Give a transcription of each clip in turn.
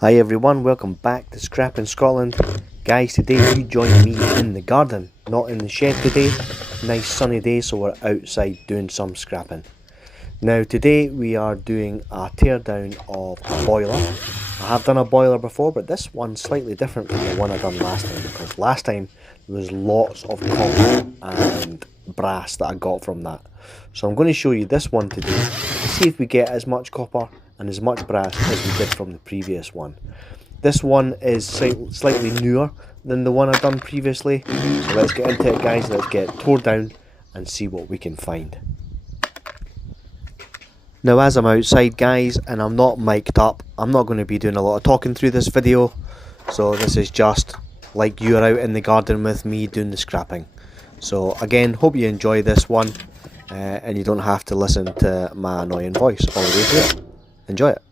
Hi everyone, welcome back to Scrapping Scotland. Guys, today you join me in the garden, not in the shed today. Nice sunny day, so we're outside doing some scrapping. Now today we are doing a teardown of a boiler. I have done a boiler before, but this one's slightly different from the one I done last time, because last time there was lots of copper and brass that I got from that. So I'm going to show you this one today to see if we get as much copper and as much brass as we did from the previous one. This one is slightly newer than the one I've done previously, so let's get into it guys, let's get tore down and see what we can find. Now as I'm outside guys and I'm not mic'd up, I'm not going to be doing a lot of talking through this video, so this is just like you're out in the garden with me doing the scrapping. So again, hope you enjoy this one and you don't have to listen to my annoying voice all the way through it. Enjoy it.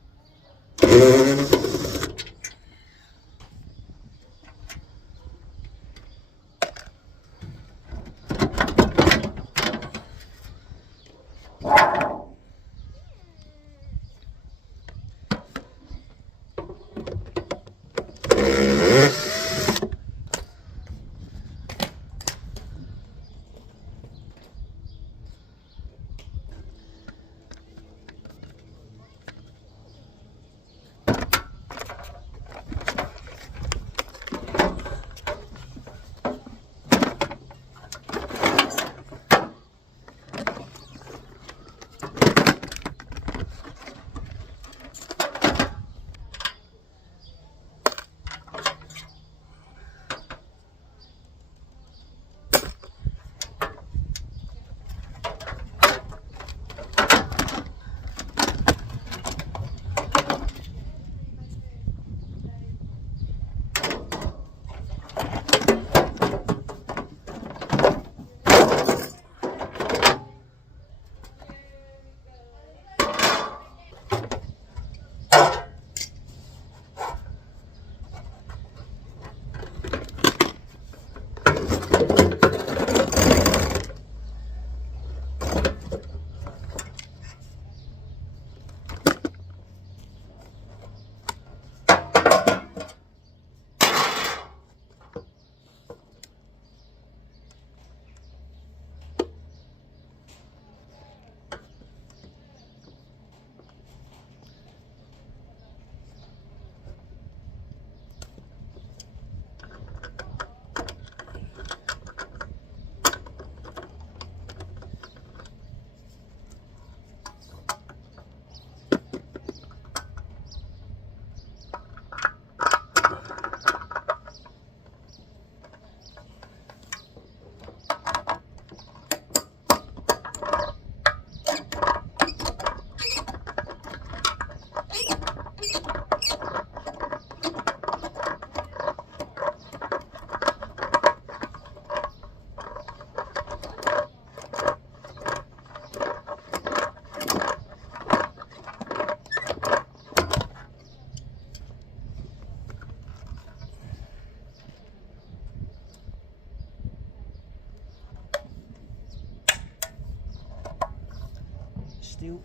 Steel.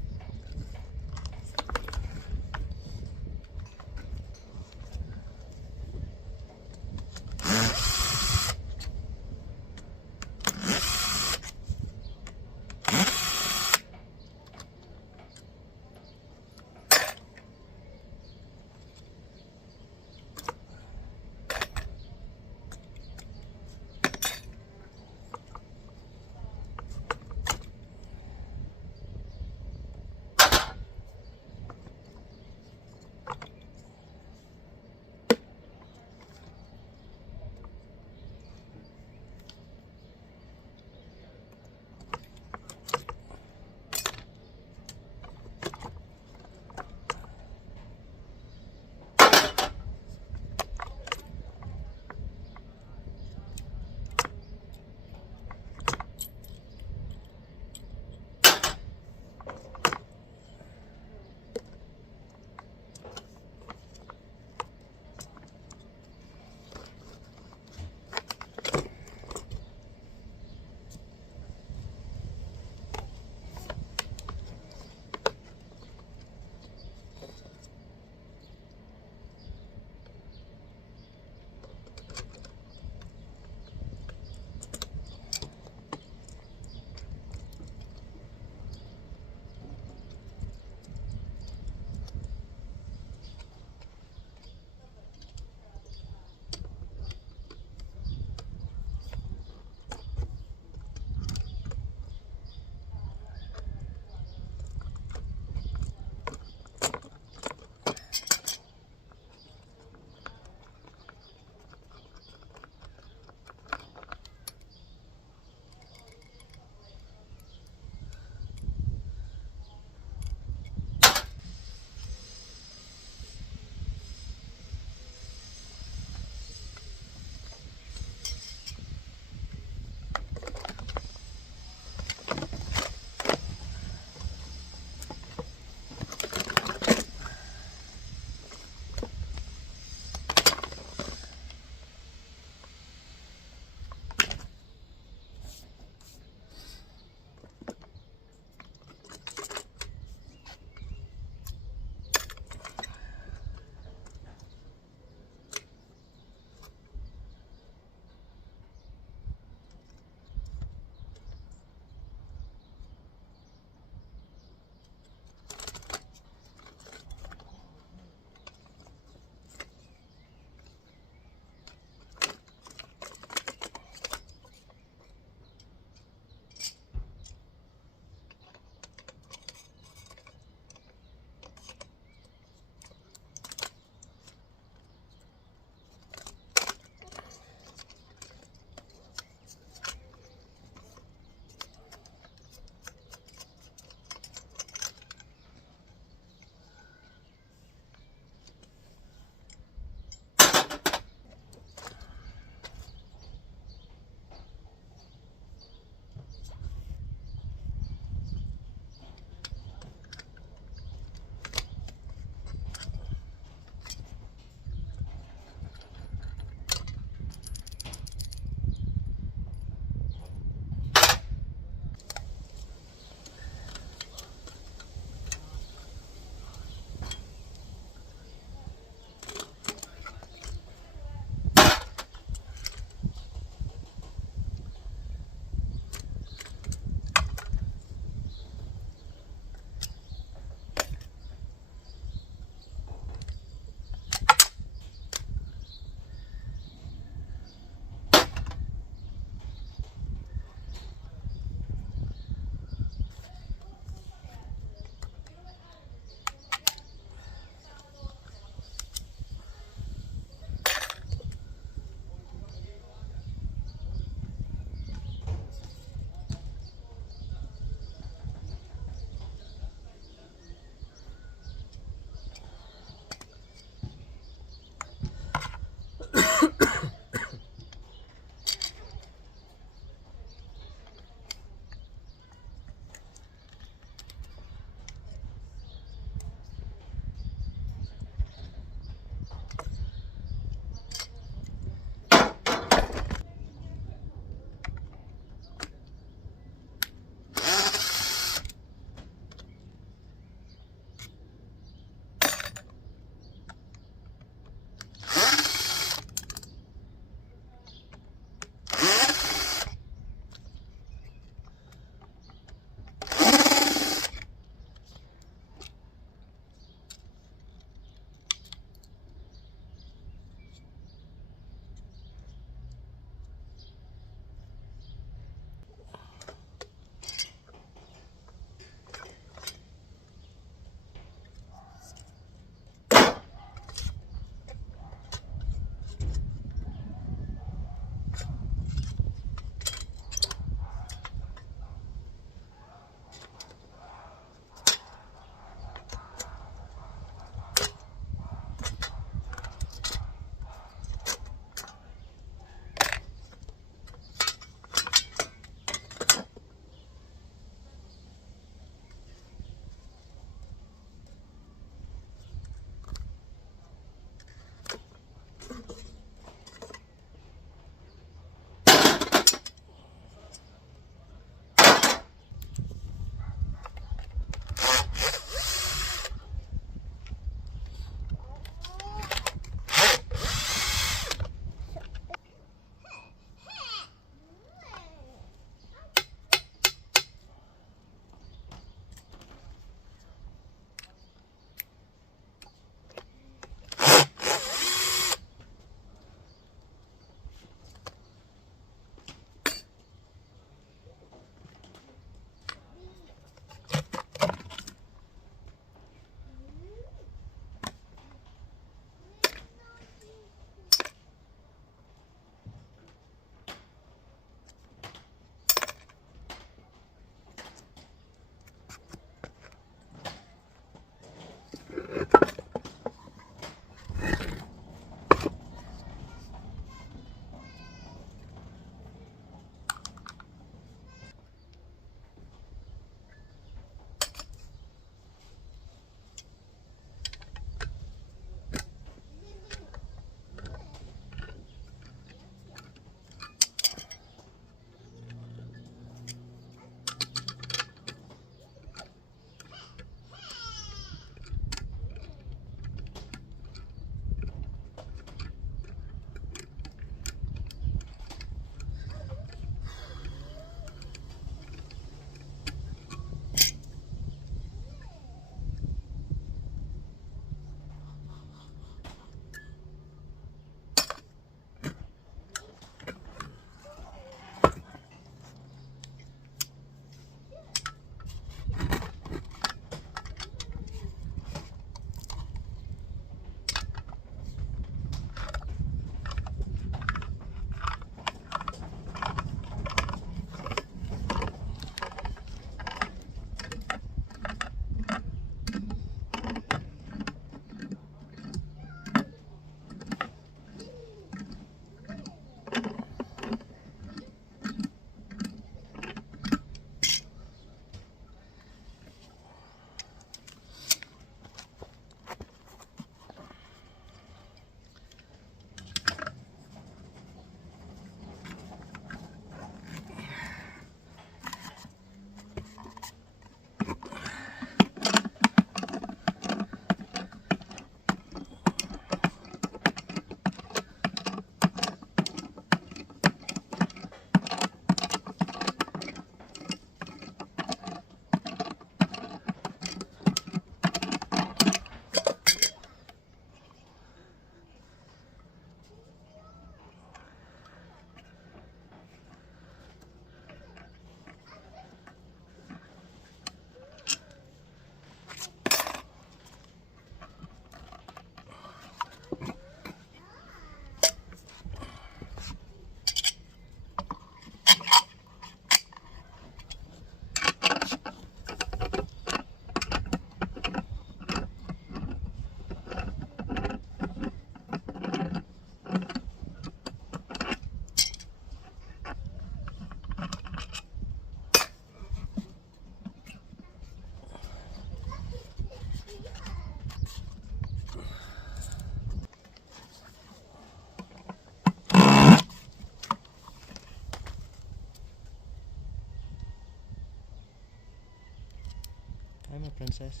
Hi, my princess.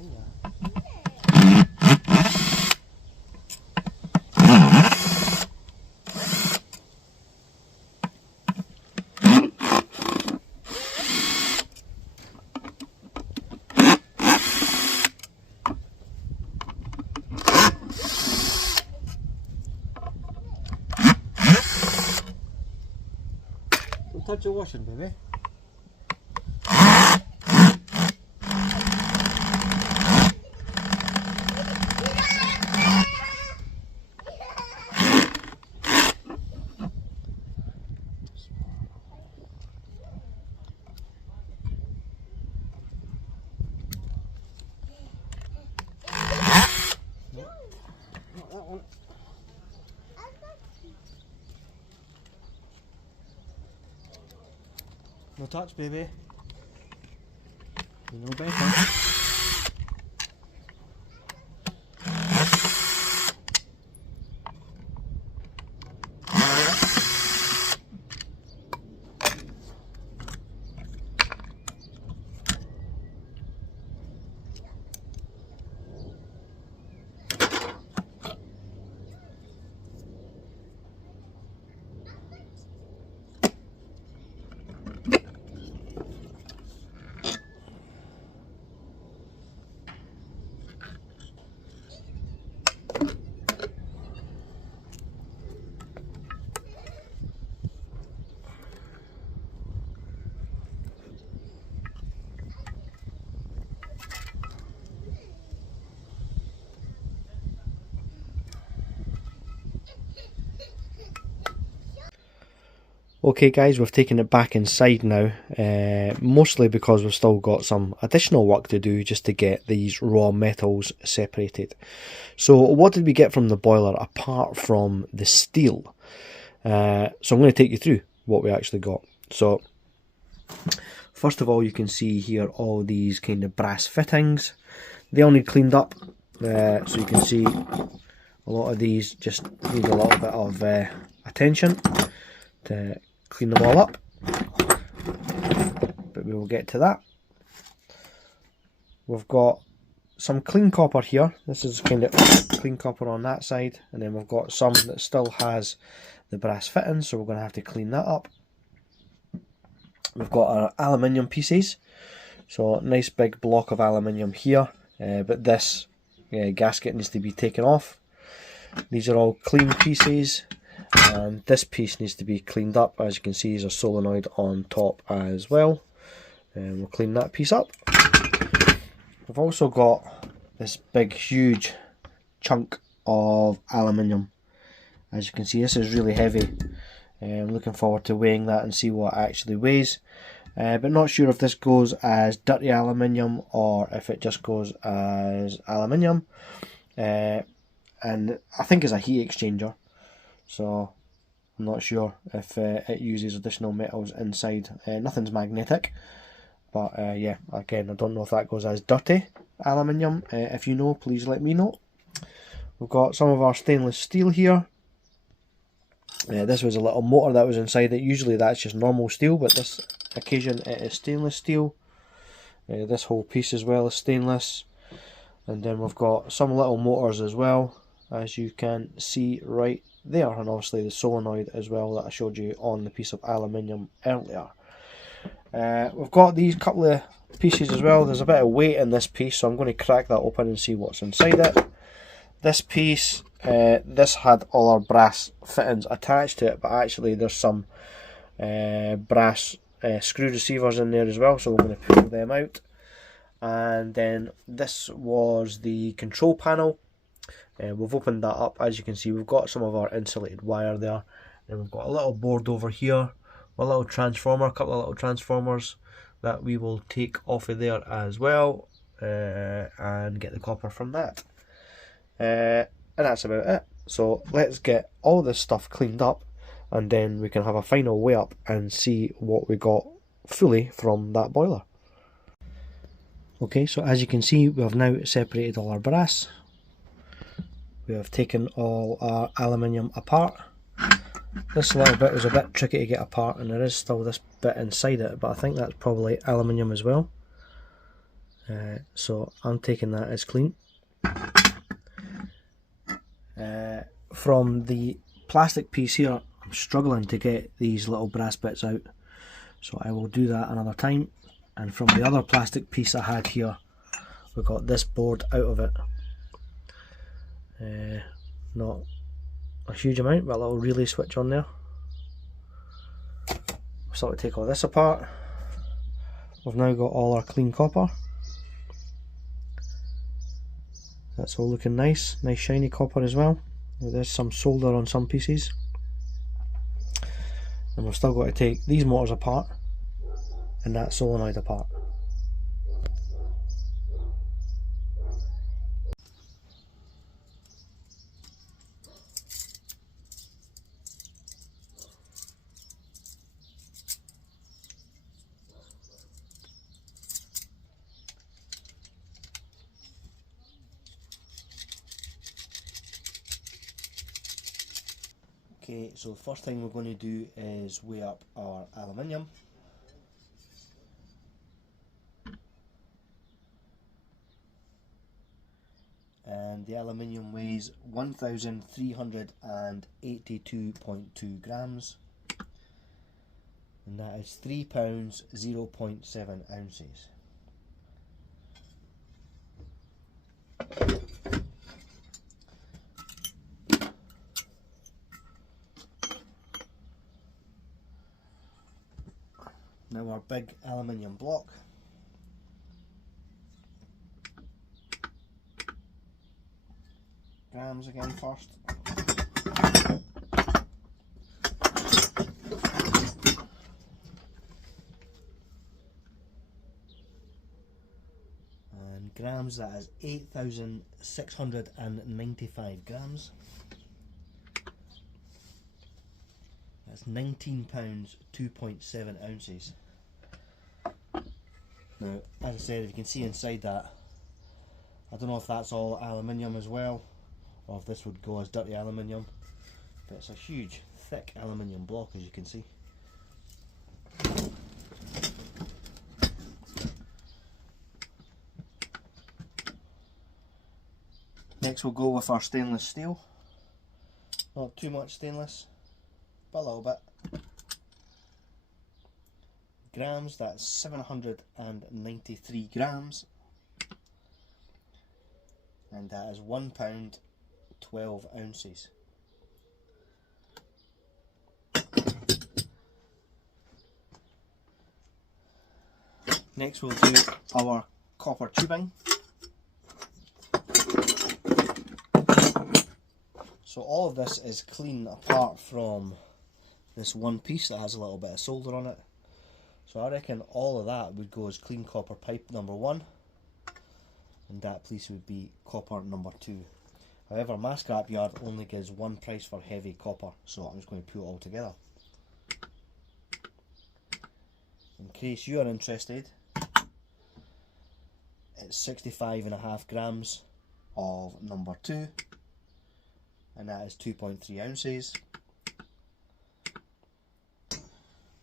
Hiya. Don't touch your washing, baby. Not that one. No touch, baby. You know better. Okay guys, we've taken it back inside now, mostly because we've still got some additional work to do just to get these raw metals separated. So what did we get from the boiler apart from the steel? So I'm going to take you through what we actually got. So first of all, you can see here all these kind of brass fittings. They all need cleaned up, so you can see a lot of these just need a little bit of attention to clean them all up, but we will get to that. We've got some clean copper here. This is kind of clean copper on that side, and then we've got some that still has the brass fittings, so we're going to have to clean that up. We've got our aluminium pieces, so nice big block of aluminium here, but this gasket needs to be taken off. These are all clean pieces, and this piece needs to be cleaned up. As you can see, there's a solenoid on top as well, and we'll clean that piece up. We've also got this big huge chunk of aluminium. As you can see, this is really heavy. I'm looking forward to weighing that and see what it actually weighs, but not sure if this goes as dirty aluminium or if it just goes as aluminium, and I think it's a heat exchanger, so I'm not sure if it uses additional metals inside. Nothing's magnetic, but yeah, again, I don't know if that goes as dirty aluminium. If you know, please let me know. We've got some of our stainless steel here. This was a little motor that was inside it. Usually that's just normal steel, but this occasion it is stainless steel. This whole piece as well is stainless. And then we've got some little motors as well, as you can see right there, and obviously the solenoid as well that I showed you on the piece of aluminium earlier. We've got these couple of pieces as well. There's a bit of weight in this piece, so I'm going to crack that open and see what's inside it. This piece, this had all our brass fittings attached to it, but actually there's some brass screw receivers in there as well, so we're going to pull them out. And then this was the control panel. We've opened that up. As you can see, we've got some of our insulated wire there, and we've got a little board over here, a little transformer, a couple of little transformers that we will take off of there as well, and get the copper from that. And that's about it. So let's get all this stuff cleaned up, and then we can have a final weigh up and see what we got fully from that boiler. Okay, so as you can see, we have now separated all our brass. We have taken all our aluminium apart. This little bit was a bit tricky to get apart, and there is still this bit inside it, but I think that's probably aluminium as well. So I'm taking that as clean. From the plastic piece here, I'm struggling to get these little brass bits out, so I will do that another time. And from the other plastic piece I had here, we got this board out of it. Not a huge amount, but a little relay switch on there. So we take all this apart. We've now got all our clean copper. That's all looking nice shiny copper as well. There's some solder on some pieces. And we've still got to take these motors apart and that solenoid apart. Okay, so the first thing we're going to do is weigh up our aluminium. And the aluminium weighs 1,382.2 grams, and that is 3 pounds 0.7 ounces. Now our big aluminium block. Grams again first. And grams, that is 8,695 grams. That's 19 pounds 2.7 ounces. Now, as I said, if you can see inside that, I don't know if that's all aluminium as well, or if this would go as dirty aluminium, but it's a huge, thick aluminium block, as you can see. Next we'll go with our stainless steel. Not too much stainless, but a little bit. Grams, that's 793 grams, and that is 1 pound 12 ounces. Next we'll do our copper tubing. So all of this is clean apart from this one piece that has a little bit of solder on it. So I reckon all of that would go as clean copper pipe number 1, and that piece would be copper number 2. However, my scrapyard only gives one price for heavy copper, so I'm just going to put it all together. In case you are interested, it's 65.5 grams of number 2, and that is 2.3 ounces.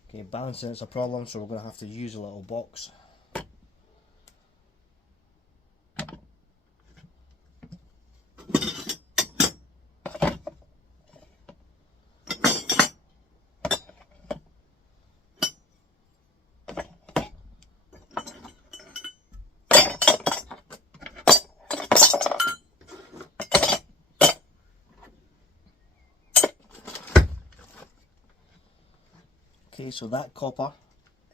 Okay, balancing it's a problem, so we're going to have to use a little box. Okay, so that copper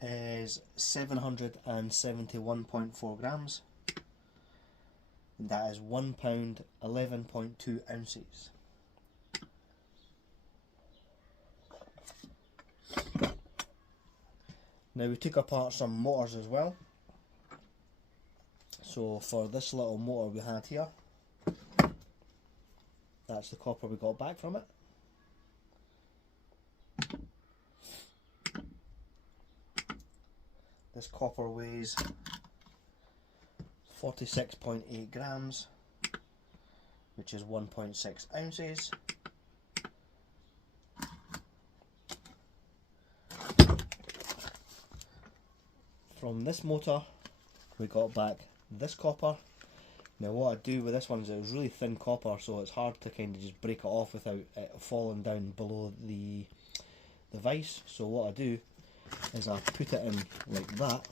is 771.4 grams, and that is 1 pound 11.2 ounces. Now we took apart some motors as well. So for this little motor we had here, that's the copper we got back from it. This copper weighs 46.8 grams, which is 1.6 ounces. From this motor we got back this copper. Now what I do with this one is it's really thin copper, so it's hard to kind of just break it off without it falling down below the vise. So what I do is I put it in like that,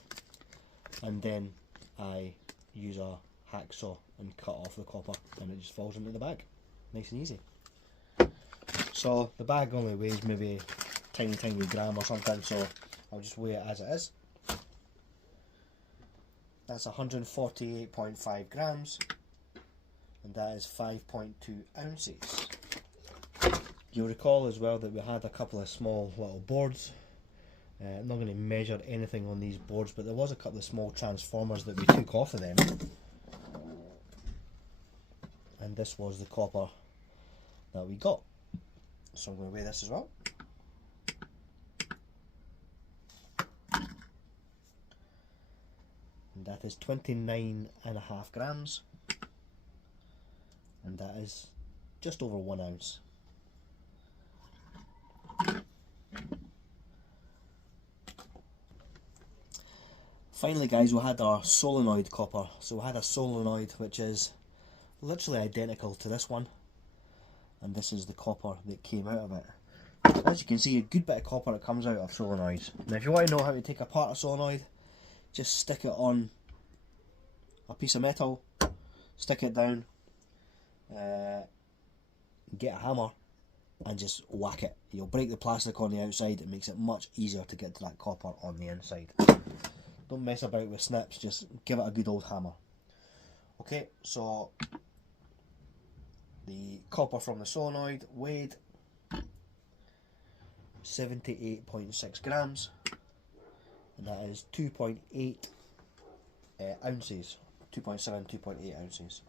and then I use a hacksaw and cut off the copper, and it just falls into the bag. Nice and easy. So the bag only weighs maybe tiny gram or something, so I'll just weigh it as it is. That's 148.5 grams, and that is 5.2 ounces. You'll recall as well that we had a couple of small little boards. I'm not going to measure anything on these boards, but there was a couple of small transformers that we took off of them, and this was the copper that we got. So I'm going to weigh this as well. And that is 29.5 grams, and that is just over 1 ounce. Finally guys, we had our solenoid copper. So we had a solenoid which is literally identical to this one, and this is the copper that came out of it. As you can see, a good bit of copper that comes out of solenoids. Now if you want to know how to take apart a solenoid, just stick it on a piece of metal, stick it down, get a hammer and just whack it. You'll break the plastic on the outside. It makes it much easier to get to that copper on the inside. Don't mess about with snips, just give it a good old hammer. Okay, so the copper from the solenoid weighed 78.6 grams, and that is 2.8 ounces, 2.8 ounces.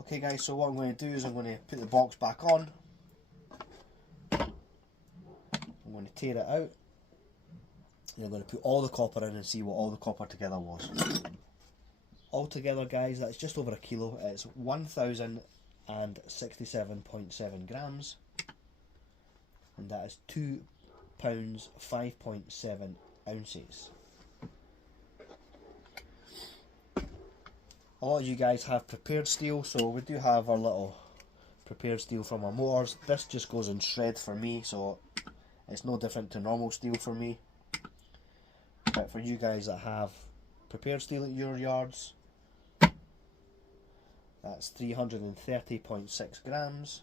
Okay guys, so what I'm going to do is I'm going to put the box back on. I'm going to tear it out, and I'm going to put all the copper in and see what all the copper together was. Altogether guys, that's just over a kilo. It's 1067.7 grams, and that is 2 pounds 5.7 ounces. A lot of you guys have prepared steel, so we do have our little prepared steel from our motors. This just goes in shred for me, so it's no different to normal steel for me. But for you guys that have prepared steel at your yards, that's 330.6 grams,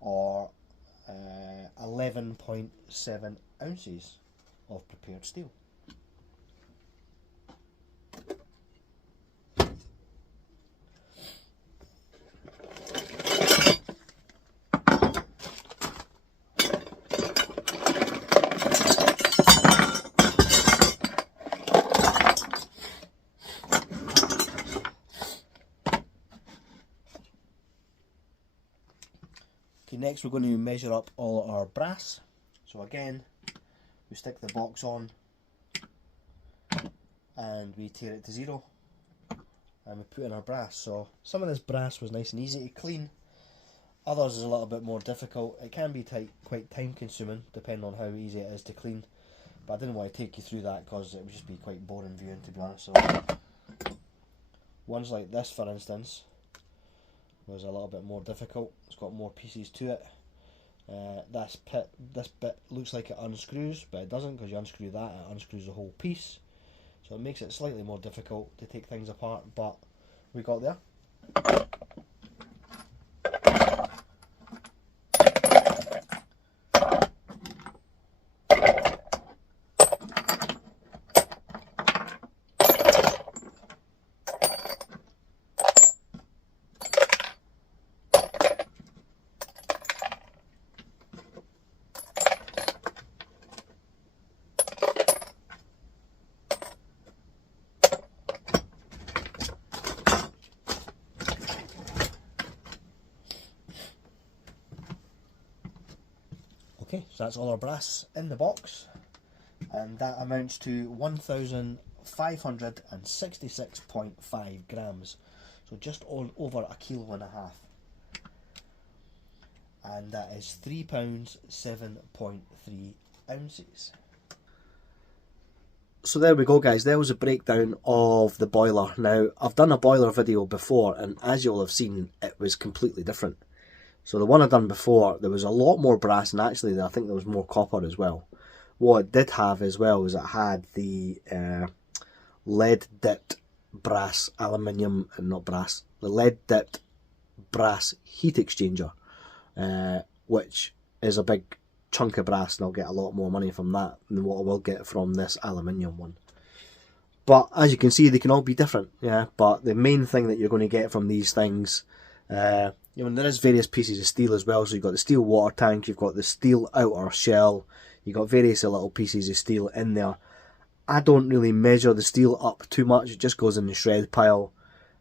or 11.7 ounces of prepared steel. Okay, next we're going to measure up all our brass. So again, we stick the box on and we tear it to 0, and we put in our brass. So some of this brass was nice and easy to clean, others is a little bit more difficult. It can be quite time consuming depending on how easy it is to clean, but I didn't want to take you through that because it would just be quite boring viewing, to be honest. So ones like this, for instance, was a little bit more difficult. It's got more pieces to it. This bit looks like it unscrews, but it doesn't, because you unscrew that, it unscrews the whole piece. So it makes it slightly more difficult to take things apart, but we got there. Okay, so that's all our brass in the box, and that amounts to 1,566.5 grams, so just over a kilo and a half, and that is 3 pounds 7.3 ounces. So there we go, guys. There was a breakdown of the boiler. Now, I've done a boiler video before, and as you'll have seen, it was completely different. So the one I've done before, there was a lot more brass, and actually I think there was more copper as well. What it did have as well was it had the lead-dipped brass, aluminium, and not brass, the lead-dipped brass heat exchanger, which is a big chunk of brass, and I'll get a lot more money from that than what I will get from this aluminium one. But as you can see, they can all be different, yeah. But the main thing that you're going to get from these things, there is various pieces of steel as well. So you've got the steel water tank, you've got the steel outer shell, you've got various little pieces of steel in there. I don't really measure the steel up too much, it just goes in the shred pile,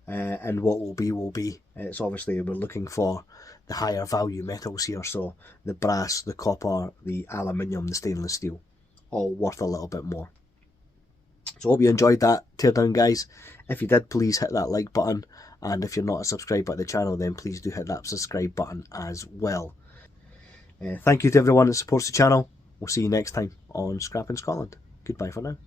and what will be. It's obviously, we're looking for the higher value metals here, so the brass, the copper, the aluminium, the stainless steel, all worth a little bit more. So I hope you enjoyed that teardown, guys. If you did, please hit that like button, and if you're not a subscriber to the channel, then please do hit that subscribe button as well. Thank you to everyone that supports the channel. We'll see you next time on Scrapping Scotland. Goodbye for now.